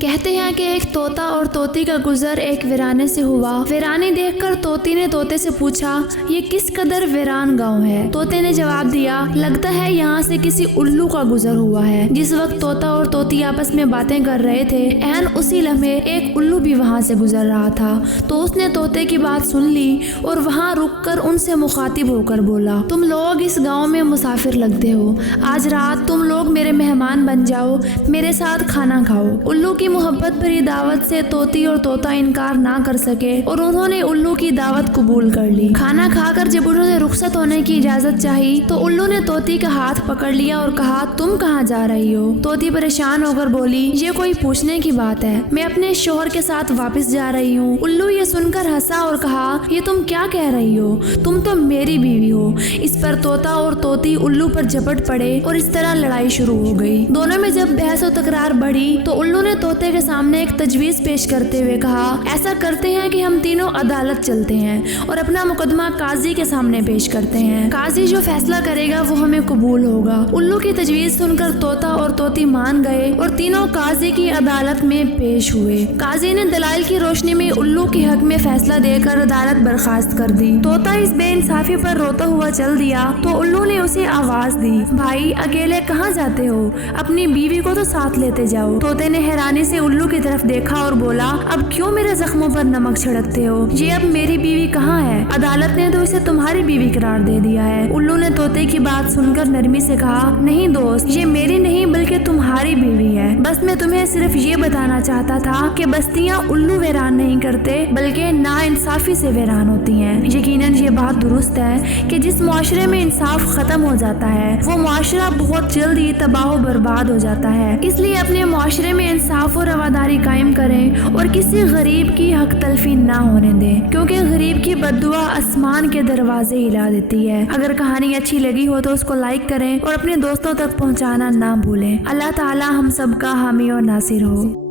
کہتے ہیں کہ ایک طوطا اور طوطی کا گزر ایک ویرانے سے ہوا۔ ویرانی دیکھ کر طوطی نے طوطے سے پوچھا، یہ کس قدر ویران گاؤں ہے؟ طوطے نے جواب دیا، لگتا ہے یہاں سے کسی الو کا گزر ہوا ہے۔ جس وقت طوطا اور طوطی آپس میں باتیں کر رہے تھے، عین اسی لمحے ایک الو بھی وہاں سے گزر رہا تھا۔ تو اس نے طوطے کی بات سن لی اور وہاں رک کر ان سے مخاطب ہو کر بولا، تم لوگ اس گاؤں میں مسافر لگتے ہو، آج رات تم لوگ میرے مہمان بن جاؤ، میرے ساتھ کھانا کھاؤ۔ الو کی محبت بھری دعوت سے طوطی اور طوطا انکار نہ کر سکے اور انہوں نے الو کی دعوت قبول کر لی۔ کھانا کھا کر جب انہوں نے رخصت ہونے کی اجازت چاہی تو الو نے طوطی کا ہاتھ پکڑ لیا اور کہا، تم کہاں جا رہی ہو؟ طوطی پریشان ہو کر بولی، یہ کوئی پوچھنے کی بات ہے، میں اپنے شوہر کے ساتھ واپس جا رہی ہوں۔ الو یہ سن کر ہنسا اور کہا، یہ تم کیا کہہ رہی ہو؟ تم تو میری بیوی ہو۔ اس پر طوطا اور طوطی الو پر جھپٹ پڑے اور اس طرح لڑائی شروع ہو گئی۔ دونوں میں جب بحث و تکرار بڑھی تو الو نے طوطے کے سامنے ایک تجویز پیش کرتے ہوئے کہا، ایسا کرتے ہیں کہ ہم تینوں عدالت چلتے ہیں اور اپنا مقدمہ قاضی کے سامنے پیش کرتے ہیں، قاضی جو فیصلہ کرے گا وہ ہمیں قبول ہوگا۔ الو کی تجویز سن کر طوطا اور طوطی مان گئے اور تینوں قاضی کی عدالت میں پیش ہوئے۔ قاضی نے دلائل کی روشنی میں الو کے حق میں فیصلہ دے کر عدالت برخاست کر دی۔ طوطا اس بے انصافی پر روتا ہوا چل دیا تو الو نے اسے آواز دی، بھائی اکیلے کہاں جاتے ہو؟ اپنی بیوی کو تو ساتھ لیتے جاؤ۔ طوطے نے حیرانی سے الو کی طرف دیکھا اور بولا، اب کیوں میرے زخموں پر نمک چھڑکتے ہو؟ یہ اب میری بیوی کہاں ہے؟ عدالت نے تو اسے تمہاری بیوی قرار دے دیا ہے۔ الو نے طوطے کی بات سن کر نرمی سے کہا، نہیں دوست، یہ میری نہیں بلکہ تمہاری بیوی ہے۔ بس میں تمہیں صرف یہ بتانا چاہتا تھا کہ بستیاں الو ویران نہیں کرتے بلکہ نا انصافی سے ویران ہوتی ہیں۔ یقیناً یہ بات درست ہے کہ جس معاشرے میں انصاف ختم ہو جاتا ہے وہ معاشرہ بہت جلد ہی تباہ و برباد ہو جاتا ہے۔ اس لیے اپنے معاشرے میں انصاف و رواداری قائم کریں اور کسی غریب کی حق تلفی نہ ہونے دیں، کیونکہ غریب کی بد دعا آسمان کے دروازے ہلا دیتی ہے۔ اگر کہانی اچھی لگی ہو تو اس کو لائک کریں اور اپنے دوستوں تک پہنچانا نہ بھولیں۔ اللہ تعالی ہم سب کا حامی و ناصر ہو۔